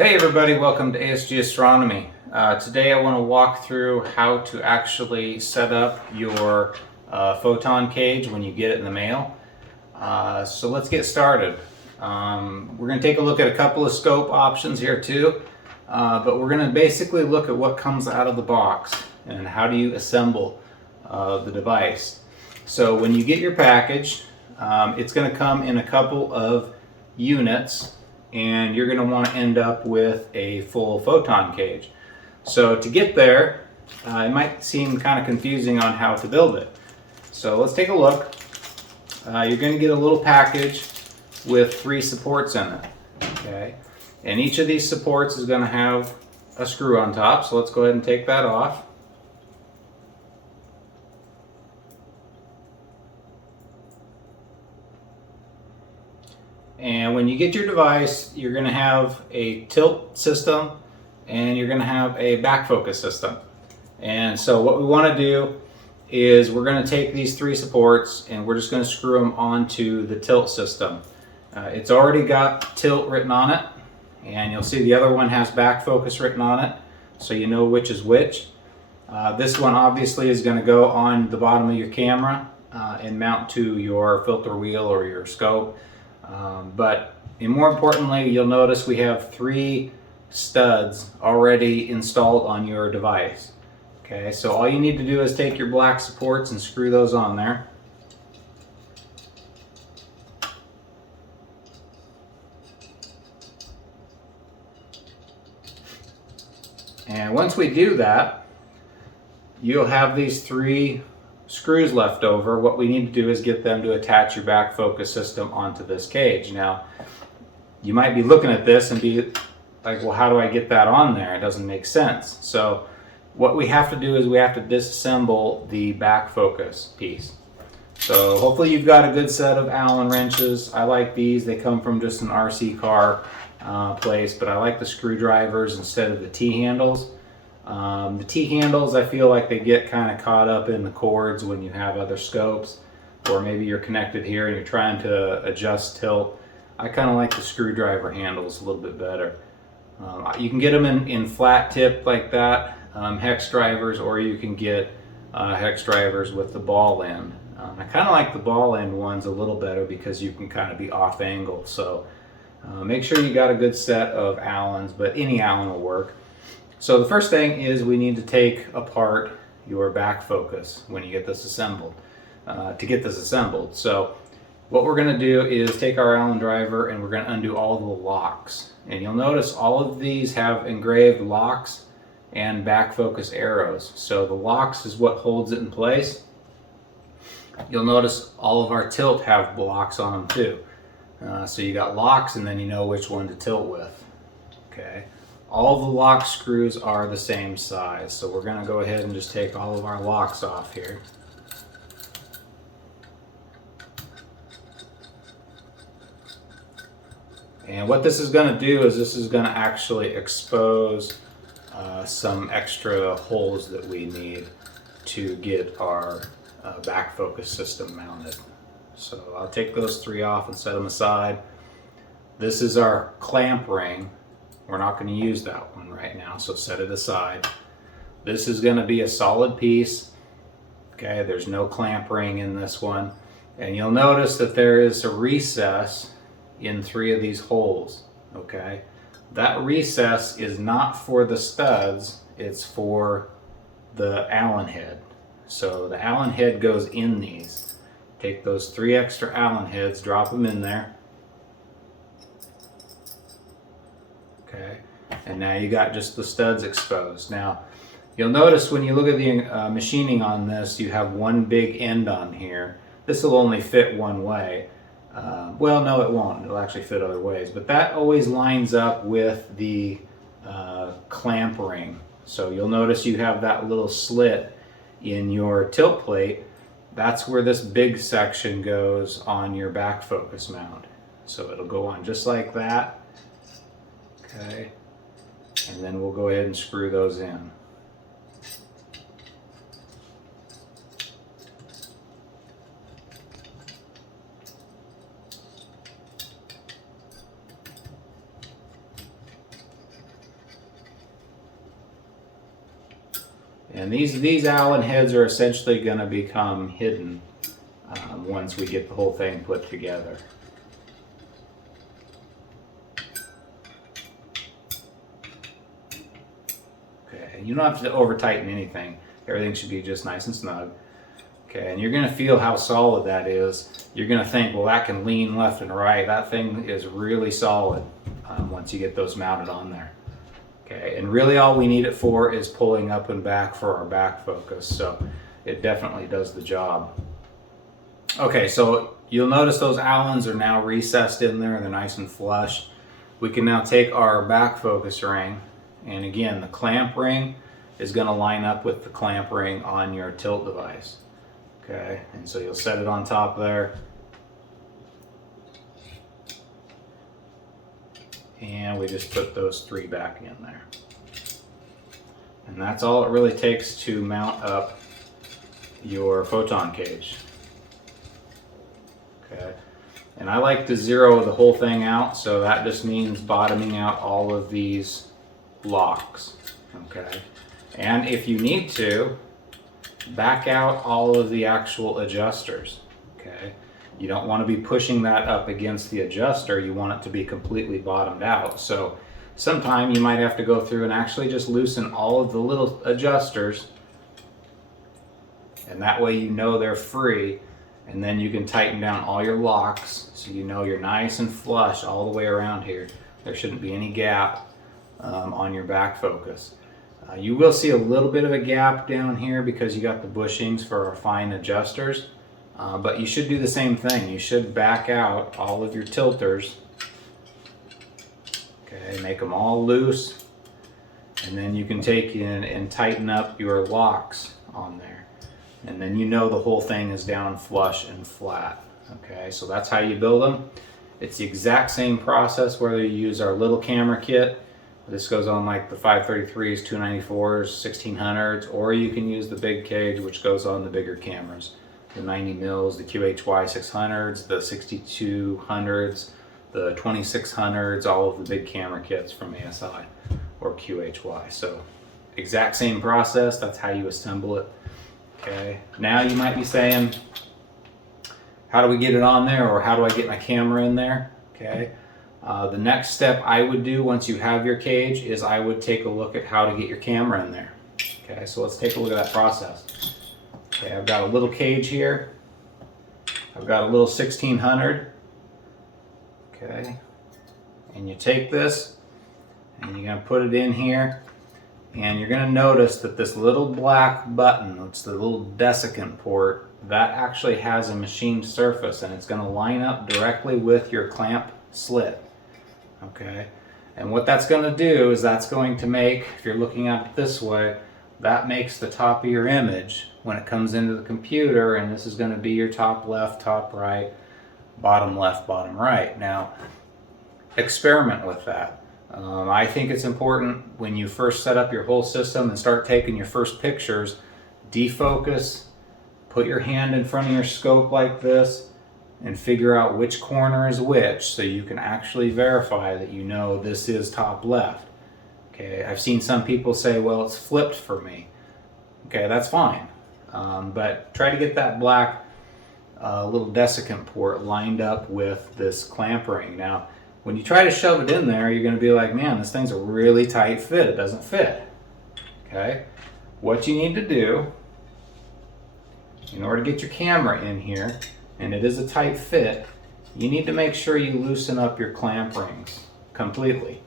Hey everybody, welcome to ASG Astronomy. Today I want to walk through how to actually set up your photon cage when you get it in the mail. So let's get started. We're going to take a look at a couple of scope options here too, but we're going to basically look at what comes out of the box and how do you assemble the device. So when you get your package, it's going to come in a couple of units, and you're going to want to end up with a full photon cage. So to get there, it might seem kind of confusing on how to build it. So let's take a look. You're going to get a little package with 3 supports in it. Okay, and each of these supports is going to have a screw on top. So let's go ahead and take that off. And when you get your device, you're going to have a tilt system and you're going to have a back focus system. And so what we want to do is we're going to take these 3 supports and we're just going to screw them onto the tilt system. It's already got tilt written on it, and you'll see the other one has back focus written on it, so you know which is which. This one obviously is going to go on the bottom of your camera and mount to your filter wheel or your scope. And more importantly, you'll notice we have 3 studs already installed on your device. Okay, so all you need to do is take your black supports and screw those on there. And once we do that, you'll have these 3 screws left over. What we need to do is get them to attach your back focus system onto this cage. Now, you might be looking at this and be like, well, how do I get that on there? It doesn't make sense. So what we have to do is we have to disassemble the back focus piece. So hopefully you've got a good set of Allen wrenches. I like these. They come from just an RC car place, but I like the screwdrivers instead of the T-handles. The T-handles, I feel like they get kind of caught up in the cords when you have other scopes, or maybe you're connected here and you're trying to adjust tilt. I kind of like the screwdriver handles a little bit better. You can get them in flat tip like that, hex drivers, or you can get hex drivers with the ball end. I kind of like the ball end ones a little better because you can kind of be off angle. So make sure you got a good set of Allens, but any Allen will work. So the first thing is we need to take apart your back focus when you get this assembled, So what we're going to do is take our Allen driver and we're going to undo all the locks. And you'll notice all of these have engraved locks and back focus arrows. So the locks is what holds it in place. You'll notice all of our tilt have blocks on them too. So you got locks, and then you know which one to tilt with. Okay. All the lock screws are the same size, so we're going to go ahead and just take all of our locks off here. And what this is going to do is this is going to actually expose some extra holes that we need to get our back focus system mounted. So I'll take those 3 off and set them aside. This is our clamp ring. We're not going to use that one right now, so set it aside. This is going to be a solid piece. Okay, there's no clamp ring in this one. And you'll notice that there is a recess in 3 of these holes. Okay, that recess is not for the studs, it's for the Allen head. So the Allen head goes in these. Take those 3 extra Allen heads, drop them in there. Okay, and now you got just the studs exposed. Now, you'll notice when you look at the machining on this, you have one big end on here. This will only fit one way. Well, no, it won't. It'll actually fit other ways. But that always lines up with the clamp ring. So you'll notice you have that little slit in your tilt plate. That's where this big section goes on your back focus mount. So it'll go on just like that. Okay, and then we'll go ahead and screw those in. And these Allen heads are essentially going to become hidden once we get the whole thing put together. Okay, you don't have to over tighten anything. Everything should be just nice and snug. Okay, and you're going to feel how solid that is. You're going to think, well, that can lean left and right. That thing is really solid once you get those mounted on there. Okay, and really all we need it for is pulling up and back for our back focus. So it definitely does the job. Okay, so you'll notice those Allens are now recessed in there. They're nice and flush. We can now take our back focus ring, and again, the clamp ring is going to line up with the clamp ring on your tilt device. Okay, and so you'll set it on top there. And we just put those 3 back in there. And that's all it really takes to mount up your photon cage. Okay, and I like to zero the whole thing out, so that just means bottoming out all of these locks. Okay, and if you need to, back out all of the actual adjusters. Okay, you don't want to be pushing that up against the adjuster. You want it to be completely bottomed out. So sometime you might have to go through and actually just loosen all of the little adjusters, and that way you know they're free, and then you can tighten down all your locks so you know you're nice and flush all the way around here. There shouldn't be any gap on your back focus. You will see a little bit of a gap down here because you got the bushings for our fine adjusters, but you should do the same thing. You should back out all of your tilters. Okay, make them all loose, and then you can take in and tighten up your locks on there, and then you know the whole thing is down flush and flat. Okay, so that's how you build them. It's the exact same process whether you use our little camera kit. This goes on like the 533s, 294s, 1600s, or you can use the big cage, which goes on the bigger cameras. The 90 mils, the QHY 600s, the 6200s, the 2600s, all of the big camera kits from ASI or QHY. So exact same process, that's how you assemble it. Okay, now you might be saying, how do we get it on there, or how do I get my camera in there? Okay. The next step I would do once you have your cage is I would take a look at how to get your camera in there. Okay, so let's take a look at that process. Okay, I've got a little cage here. I've got a little 1600. Okay, and you take this and you're going to put it in here, and you're going to notice that this little black button, it's the little desiccant port, that actually has a machined surface, and it's going to line up directly with your clamp slit. Okay, and what that's going to do is that's going to make, if you're looking at it this way, that makes the top of your image when it comes into the computer, and this is going to be your top left, top right, bottom left, bottom right. Now, experiment with that. I think it's important when you first set up your whole system and start taking your first pictures, defocus, put your hand in front of your scope like this, and figure out which corner is which, so you can actually verify that you know this is top left. Okay, I've seen some people say, well, it's flipped for me. Okay, that's fine. But try to get that black little desiccant port lined up with this clamp ring. Now, when you try to shove it in there, you're going to be like, man, this thing's a really tight fit. It doesn't fit. Okay, what you need to do in order to get your camera in here, and it is a tight fit, you need to make sure you loosen up your clamp rings completely.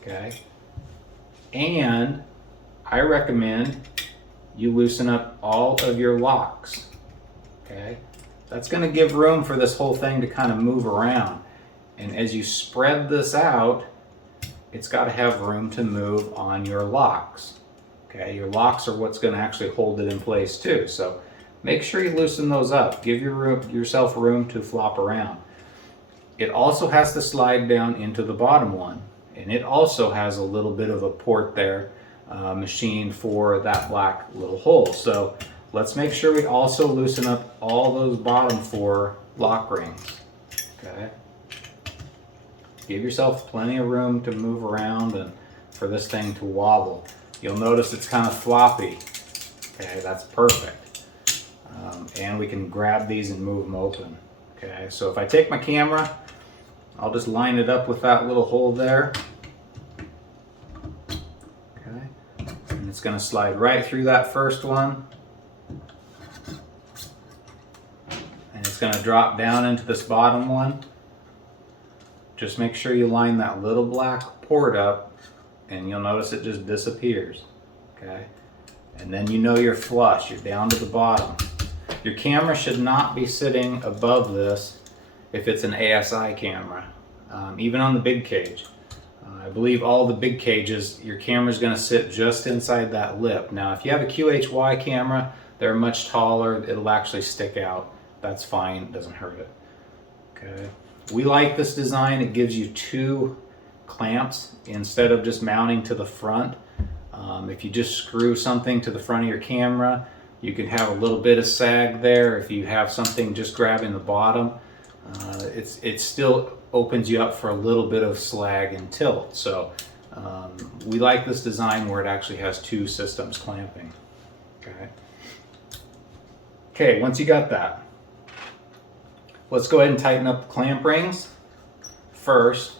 Okay, and I recommend you loosen up all of your locks. Okay, that's going to give room for this whole thing to kind of move around, and as you spread this out, it's got to have room to move on your locks. Okay, your locks are what's going to actually hold it in place too, so make sure you loosen those up. Give yourself room to flop around. It also has to slide down into the bottom one, and it also has a little bit of a port there machined for that black little hole. So let's make sure we also loosen up all those bottom 4 lock rings. Okay, give yourself plenty of room to move around and for this thing to wobble. You'll notice it's kind of floppy. Okay, that's perfect. And we can grab these and move them open. Okay, so if I take my camera, I'll just line it up with that little hole there. Okay, and it's going to slide right through that first one. And it's going to drop down into this bottom one. Just make sure you line that little black port up, and you'll notice it just disappears. Okay, and then you know you're flush, you're down to the bottom. Your camera should not be sitting above this if it's an ASI camera, even on the big cage. I believe all the big cages, your camera's going to sit just inside that lip. Now if you have a QHY camera, they're much taller, it'll actually stick out. That's fine, it doesn't hurt it. Okay. We like this design. It gives you two clamps instead of just mounting to the front. If you just screw something to the front of your camera, you can have a little bit of sag there. If you have something just grabbing the bottom, it still opens you up for a little bit of slag and tilt. So we like this design where it actually has two systems clamping. Okay, once you got that, let's go ahead and tighten up the clamp rings first.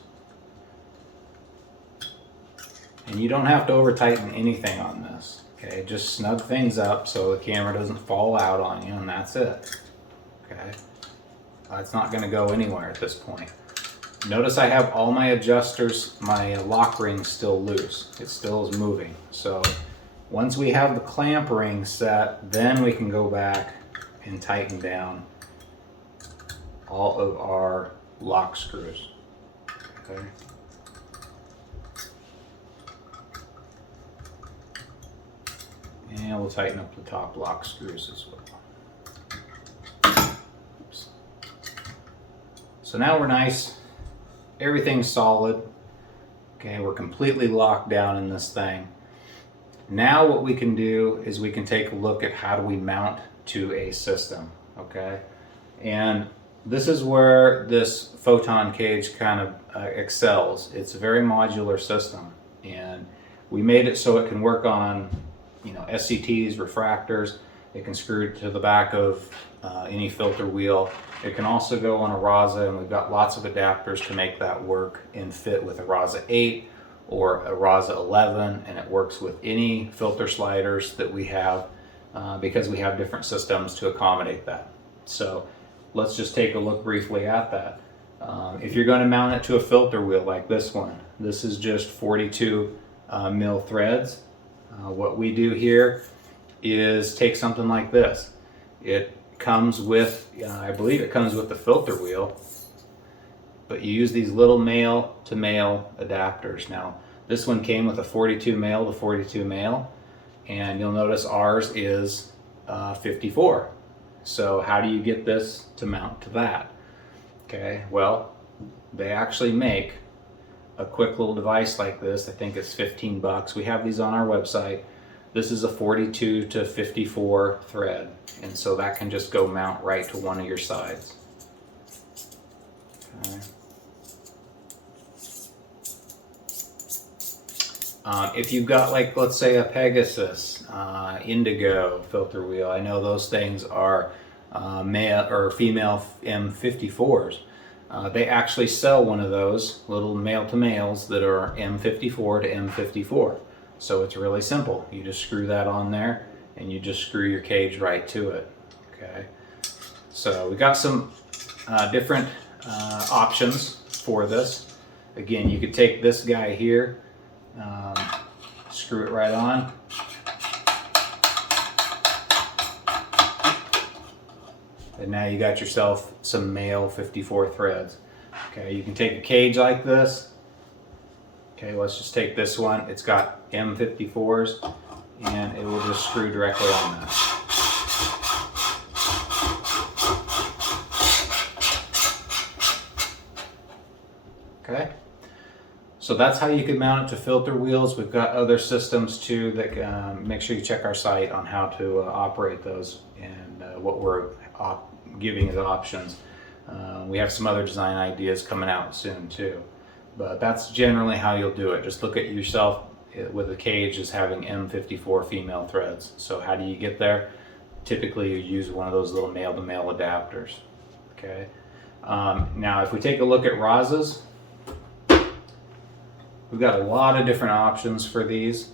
And you don't have to over tighten anything on this. Okay, just snug things up so the camera doesn't fall out on you, and that's it. Okay, it's not going to go anywhere at this point. Notice I have all my adjusters, my lock rings still loose. It still is moving. So once we have the clamp ring set, then we can go back and tighten down all of our lock screws. Okay. And we'll tighten up the top lock screws as well. Oops. So now we're nice. Everything's solid. Okay, we're completely locked down in this thing. Now what we can do is we can take a look at how do we mount to a system. Okay, and this is where this Photon Cage kind of excels. It's a very modular system, and we made it so it can work on, you know, SCTs, refractors. It can screw to the back of any filter wheel. It can also go on a RAZA, and we've got lots of adapters to make that work and fit with a RAZA 8 or a RAZA 11, and it works with any filter sliders that we have because we have different systems to accommodate that. So let's just take a look briefly at that. If you're going to mount it to a filter wheel like this one, this is just 42 mil threads. What we do here is take something like this. It comes with, I believe it comes with the filter wheel, but you use these little male to male adapters. Now this one came with a 42 male to 42 male, and you'll notice ours is 54. So how do you get this to mount to that? Okay, well, they actually make a quick little device like this. I think it's 15 bucks. We have these on our website. This is a 42 to 54 thread, and so that can just go mount right to one of your sides. Okay. If you've got, like, let's say a Pegasus, Indigo filter wheel, I know those things are male or female M54s. They actually sell one of those little male to males that are M54 to M54. So it's really simple. You just screw that on there and you just screw your cage right to it. Okay. So we got some different options for this. Again, you could take this guy here, screw it right on. And now you got yourself some male 54 threads. Okay, you can take a cage like this. Okay, let's just take this one. It's got M54s, and it will just screw directly on that. Okay, so that's how you can mount it to filter wheels. We've got other systems too that make sure you check our site on how to operate those and what we're giving as options. We have some other design ideas coming out soon too, but that's generally how you'll do it. Just look at yourself with a cage is having M54 female threads. So how do you get there? Typically you use one of those little male-to-male adapters. Okay. Now if we take a look at RAZAs, we've got a lot of different options for these.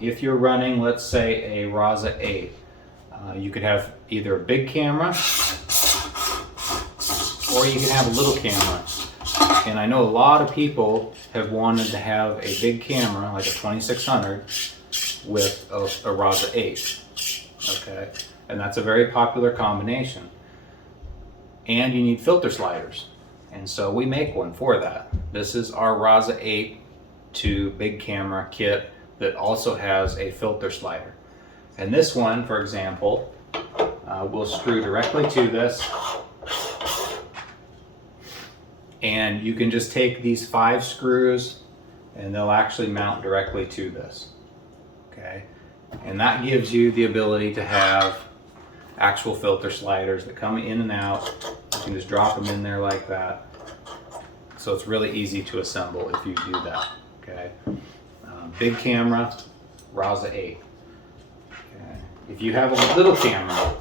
If you're running, let's say, a RAZA 8, you could have either a big camera or you can have a little camera. And I know a lot of people have wanted to have a big camera, like a 2600, with a RAZA 8. Okay, and that's a very popular combination. And you need filter sliders. And so we make one for that. This is our RAZA 8 to big camera kit that also has a filter slider. And this one, for example, will screw directly to this. And you can just take these 5 screws and they'll actually mount directly to this. Okay, and that gives you the ability to have actual filter sliders that come in and out. You can just drop them in there like that. So it's really easy to assemble if you do that. Okay, big camera, RAZA 8. Okay. If you have a little camera,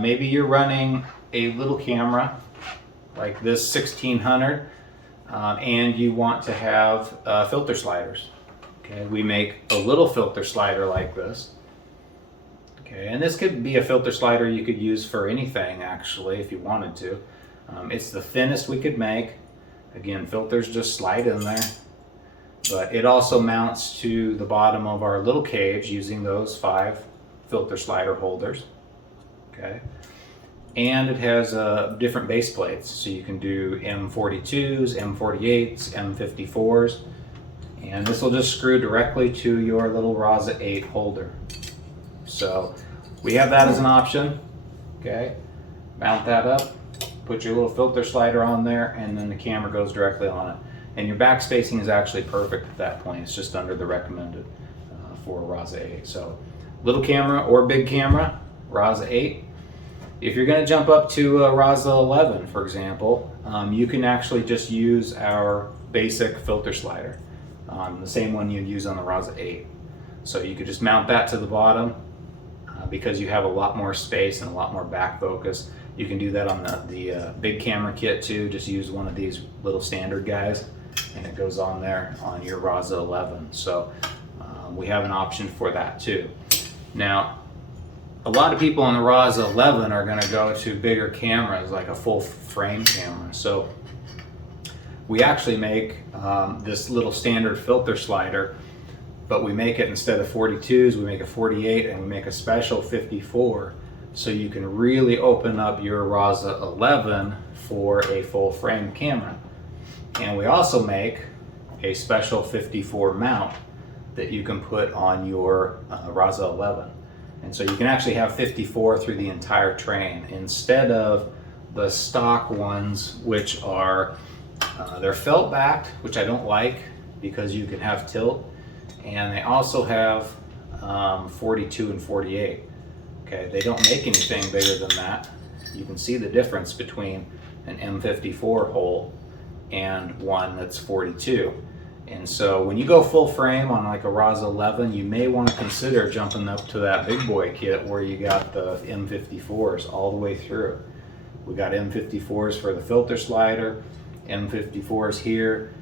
maybe you're running a little camera like this 1600, and you want to have filter sliders. Okay, we make a little filter slider like this. Okay, and this could be a filter slider you could use for anything actually if you wanted to. It's the thinnest we could make. Again, filters just slide in there. But it also mounts to the bottom of our little cage using those 5 filter slider holders. Okay, and it has different base plates, so you can do M42s, M48s, M54s, and this will just screw directly to your little RAZA 8 holder. So we have that as an option. Okay, mount that up, put your little filter slider on there, and then the camera goes directly on it. And your back spacing is actually perfect at that point. It's just under the recommended for RAZA 8. So little camera or big camera, RAZA 8. If you're going to jump up to a RAZA 11, for example, you can actually just use our basic filter slider, the same one you'd use on the RAZA 8. So you could just mount that to the bottom because you have a lot more space and a lot more back focus. You can do that on the big camera kit too. Just use one of these little standard guys and it goes on there on your RAZA 11. So we have an option for that too. Now, a lot of people on the RAZA 11 are going to go to bigger cameras, like a full frame camera. So we actually make this little standard filter slider, but we make it, instead of 42s, we make a 48, and we make a special 54. So you can really open up your RAZA 11 for a full frame camera. And we also make a special 54 mount that you can put on your RAZA 11. And so you can actually have 54 through the entire train instead of the stock ones, which are, they're felt backed, which I don't like because you can have tilt. And they also have 42 and 48. Okay, they don't make anything bigger than that. You can see the difference between an M54 hole and one that's 42. And so when you go full frame on like a RAZA 11, you may want to consider jumping up to that big boy kit where you got the M54s all the way through. We got M54s for the filter slider, M54s here.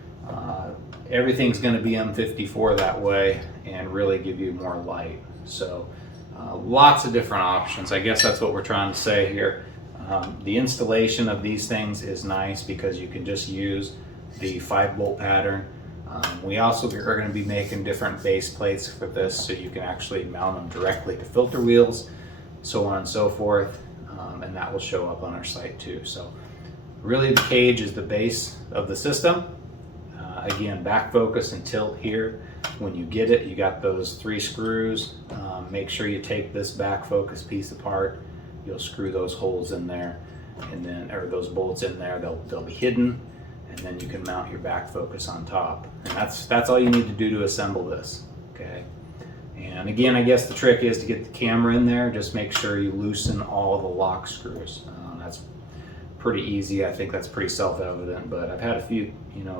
Everything's going to be M54 that way and really give you more light. So lots of different options. I guess that's what we're trying to say here. The installation of these things is nice because you can just use the 5-bolt pattern. We also are going to be making different base plates for this so you can actually mount them directly to filter wheels, so on and so forth, and that will show up on our site too. So really the cage is the base of the system. Again, back focus and tilt here. When you get it, you got those 3 screws. Make sure you take this back focus piece apart. You'll screw those holes in there, and then, or those bolts in there, they'll be hidden, and then you can mount your back focus on top. And that's all you need to do to assemble this. Okay. And again, I guess the trick is to get the camera in there. Just make sure you loosen all the lock screws. That's pretty easy. I think that's pretty self-evident. But I've had a few,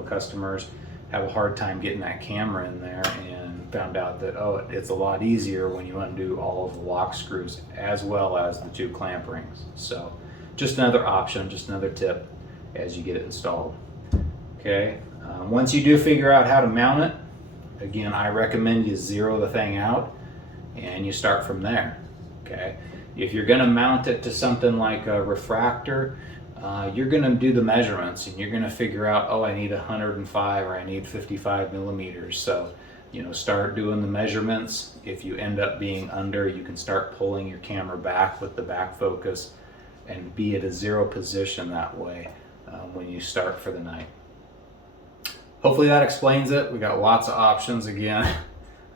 customers have a hard time getting that camera in there, and found out that, oh, it's a lot easier when you undo all of the lock screws as well as the 2 clamp rings. So just another option, just another tip as you get it installed. Okay, once you do figure out how to mount it, again, I recommend you zero the thing out and you start from there. Okay, if you're going to mount it to something like a refractor, you're going to do the measurements and you're going to figure out, oh, I need 105 or I need 55 millimeters. So, you know, start doing the measurements. If you end up being under, you can start pulling your camera back with the back focus and be at a 0 position that way when you start for the night. Hopefully that explains it. We got lots of options. Again,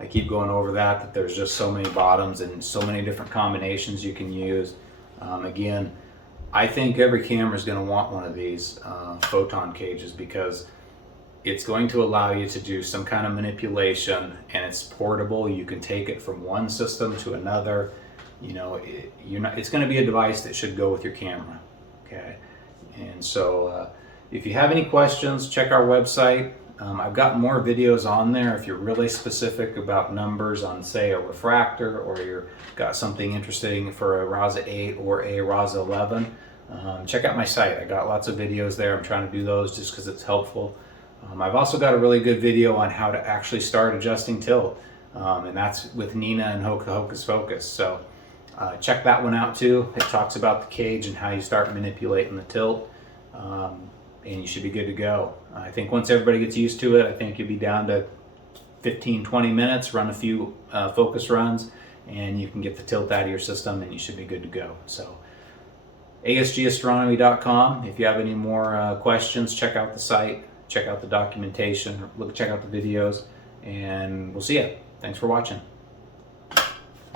I keep going over that there's just so many bottoms and so many different combinations you can use. Again, I think every camera is going to want one of these photon cages because it's going to allow you to do some kind of manipulation, and it's portable. You can take it from one system to another. You know, it's going to be a device that should go with your camera. Okay, and so if you have any questions, check our website. I've got more videos on there if you're really specific about numbers on, say, a refractor, or you've got something interesting for a RASA 8 or a RASA 11. Check out my site. I got lots of videos there. I'm trying to do those just because it's helpful. I've also got a really good video on how to actually start adjusting tilt, and that's with Nina and Hocus Focus. So check that one out too. It talks about the cage and how you start manipulating the tilt. And you should be good to go. I think once everybody gets used to it, I think you'll be down to 15-20 minutes, run a few focus runs, and you can get the tilt out of your system and you should be good to go. So asgastronomy.com. If you have any more questions, check out the site, check out the documentation, check out the videos, and we'll see you. Thanks for watching.